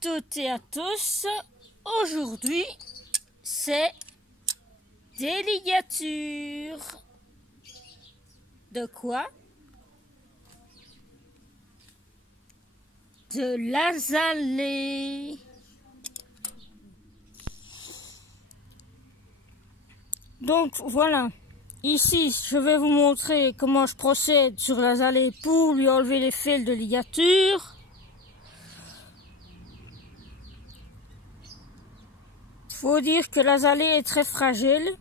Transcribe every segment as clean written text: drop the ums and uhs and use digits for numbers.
toutes et à tous. Aujourd'hui, c'est des ligatures. De quoi? De l'azalée. Donc voilà, ici je vais vous montrer comment je procède sur l'azalée pour lui enlever les fils de ligature. Il faut dire que l'azalée est très fragile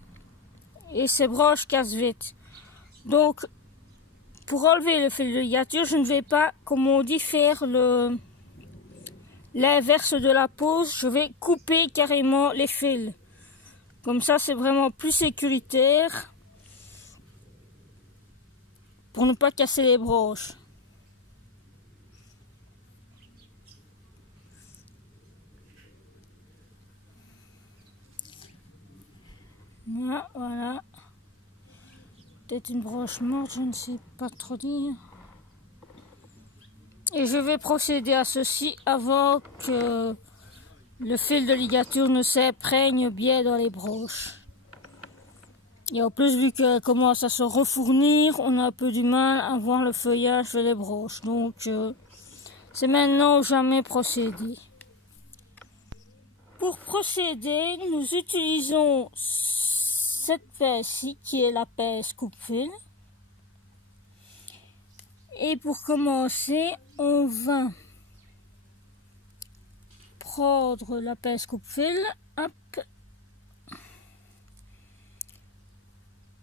et ses branches cassent vite. Donc pour enlever le fil de ligature, je ne vais pas, comme on dit, faire l'inverse de la pose. Je vais couper carrément les fils. Comme ça, c'est vraiment plus sécuritaire pour ne pas casser les branches. Voilà. Peut-être une branche morte, je ne sais pas trop dire. Et je vais procéder à ceci avant que le fil de ligature ne s'imprègne bien dans les branches. Et en plus, vu qu'elle commence à se refournir, on a un peu du mal à voir le feuillage des branches. Donc, c'est maintenant ou jamais procéder. Pour procéder, nous utilisons cette pince-ci, qui est la pince coupe-fil. Et pour commencer, on va prendre la pince coupe-fil, hop,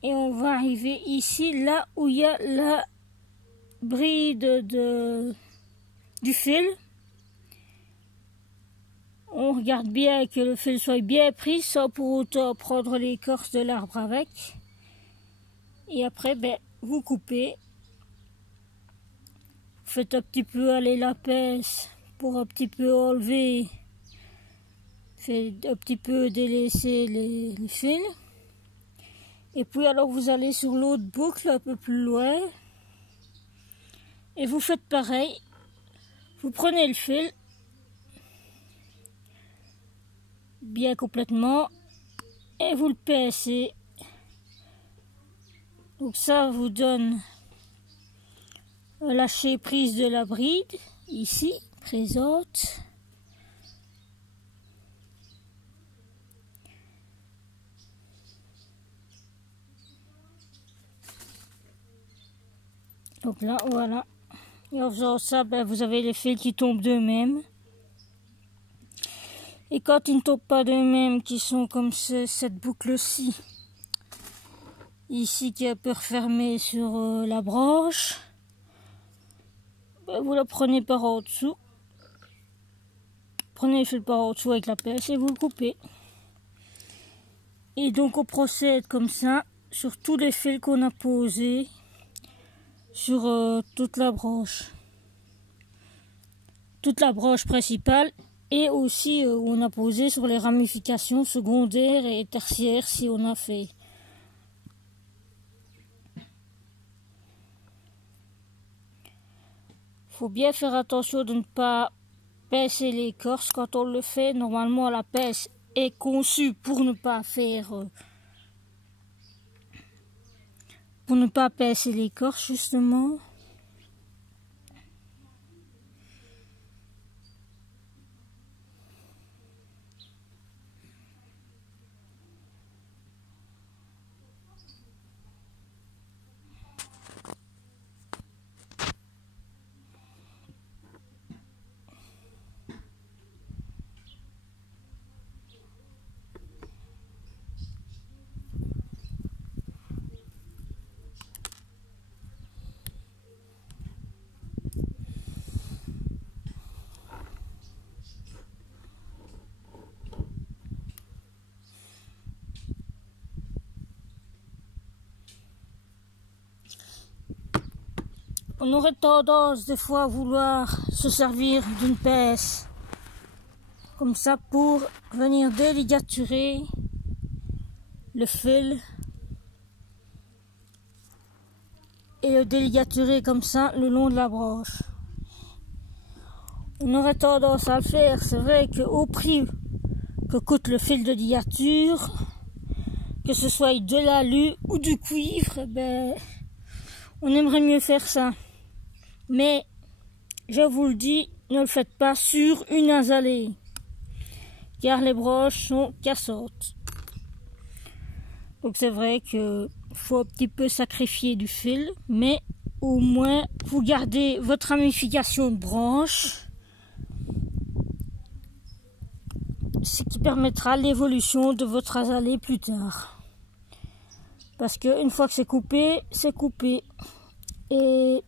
et on va arriver ici, là où il y a la bride du fil. On regarde bien que le fil soit bien pris sans pour autant prendre l'écorce de l'arbre avec. Et après, vous coupez. Faites un petit peu aller la pince pour un petit peu enlever. Faites un petit peu délaisser les fils. Et puis alors vous allez sur l'autre boucle un peu plus loin. Et vous faites pareil. Vous prenez le fil. Bien complètement. Et vous le pincez. Donc ça vous donne lâcher prise de la bride, ici, présente. Donc là, voilà. Et en faisant ça, vous avez les fils qui tombent d'eux-mêmes. Et quand ils ne tombent pas d'eux-mêmes, qui sont comme cette boucle-ci, ici qui est un peu refermée sur la branche, vous la prenez par en dessous. Prenez le fil par en dessous avec la pince et vous le coupez. Et donc on procède comme ça sur tous les fils qu'on a posés sur toute la branche. Toute la branche principale et aussi où on a posé sur les ramifications secondaires et tertiaires si on a fait. Faut bien faire attention de ne pas pincer l'écorce quand on le fait. Normalement, la pince est conçue pour ne pas faire, pour ne pas pincer l'écorce justement. On aurait tendance des fois à vouloir se servir d'une pince comme ça pour venir déligaturer le fil et le déligaturer comme ça le long de la branche. on aurait tendance à le faire. C'est vrai qu'au prix que coûte le fil de ligature, que ce soit de l'alu ou du cuivre, ben, on aimerait mieux faire ça. Mais, je vous le dis, ne le faites pas sur une azalée, car les broches sont cassantes. Donc c'est vrai qu'il faut un petit peu sacrifier du fil, mais au moins vous gardez votre ramification de branches, ce qui permettra l'évolution de votre azalée plus tard. Parce qu'une fois que c'est coupé, et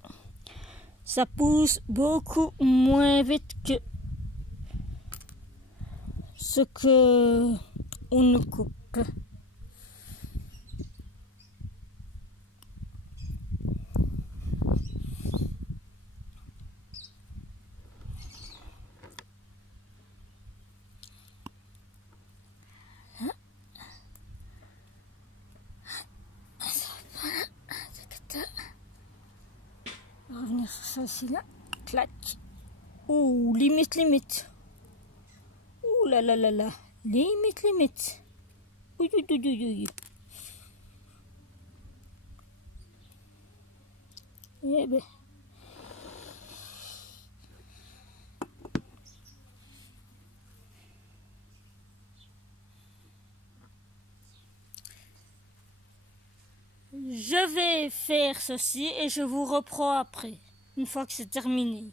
ça pousse beaucoup moins vite que ce que on ne coupe. On va revenir sur ça aussi là. Clac. Ouh, limite. Ouh là là là là. Limite. Ouh. Eh ben. Je vais faire ceci et je vous reprends après, une fois que c'est terminé.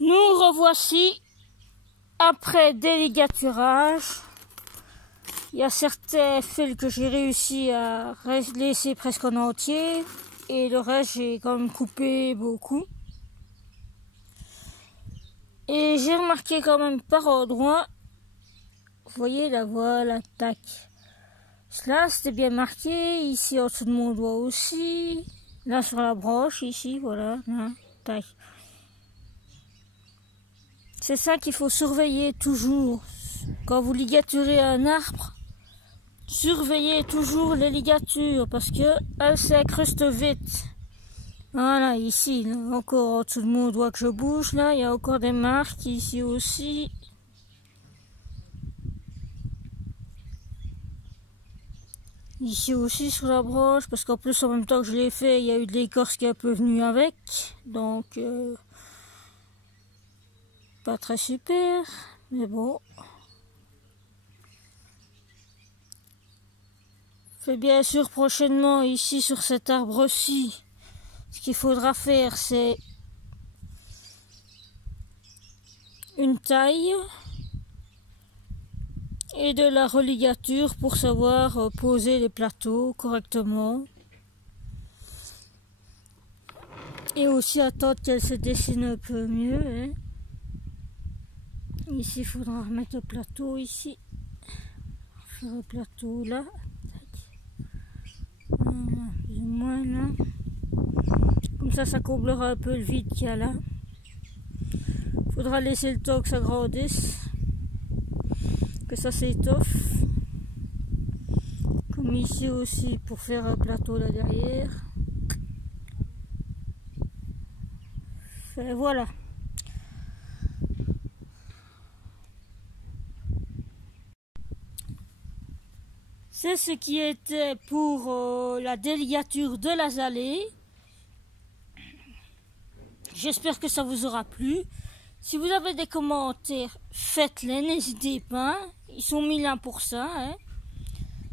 Nous revoici après déligaturage. Il y a certains fils que j'ai réussi à laisser presque en entier et le reste j'ai quand même coupé beaucoup. Et j'ai remarqué quand même par endroit, vous voyez là, voilà, tac. Là c'était bien marqué, ici en dessous de mon doigt aussi, là sur la broche, ici, voilà, là, tac. C'est ça qu'il faut surveiller toujours. Quand vous ligaturez un arbre, surveillez toujours les ligatures parce que elles s'incrustent vite. Voilà, ici, là, encore en dessous de mon doigt que je bouge, là, il y a encore des marques, ici aussi. Ici aussi sur la broche, parce qu'en plus en même temps que je l'ai fait, il y a eu de l'écorce qui est un peu venue avec, donc pas très super, mais bon. Fait bien sûr prochainement ici sur cet arbre-ci, ce qu'il faudra faire c'est une taille et de la religature pour savoir poser les plateaux correctement. Et aussi attendre qu'elle se dessine un peu mieux. Hein. Ici, il faudra remettre le plateau ici. Faire le plateau là. Voilà, plus ou moins là. Comme ça comblera un peu le vide qu'il y a là. Il faudra laisser le temps que ça grandisse. Que ça s'étoffe. Comme ici aussi pour faire un plateau là derrière. Et voilà. C'est ce qui était pour la déligature de l'azalée. J'espère que ça vous aura plu. Si vous avez des commentaires, faites-les, n'hésitez pas. Ils sont mis là pour ça. Hein.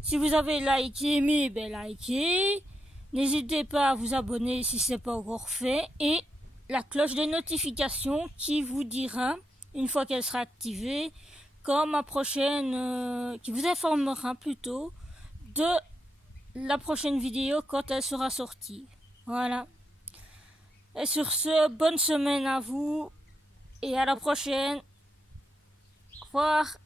Si vous avez liké, aimé, ben likez. N'hésitez pas à vous abonner si ce n'est pas encore fait. Et la cloche des notifications qui vous dira, une fois qu'elle sera activée, quand ma prochaine, qui vous informera plutôt de la prochaine vidéo quand elle sera sortie. Voilà. Et sur ce, bonne semaine à vous et à la prochaine. Au revoir.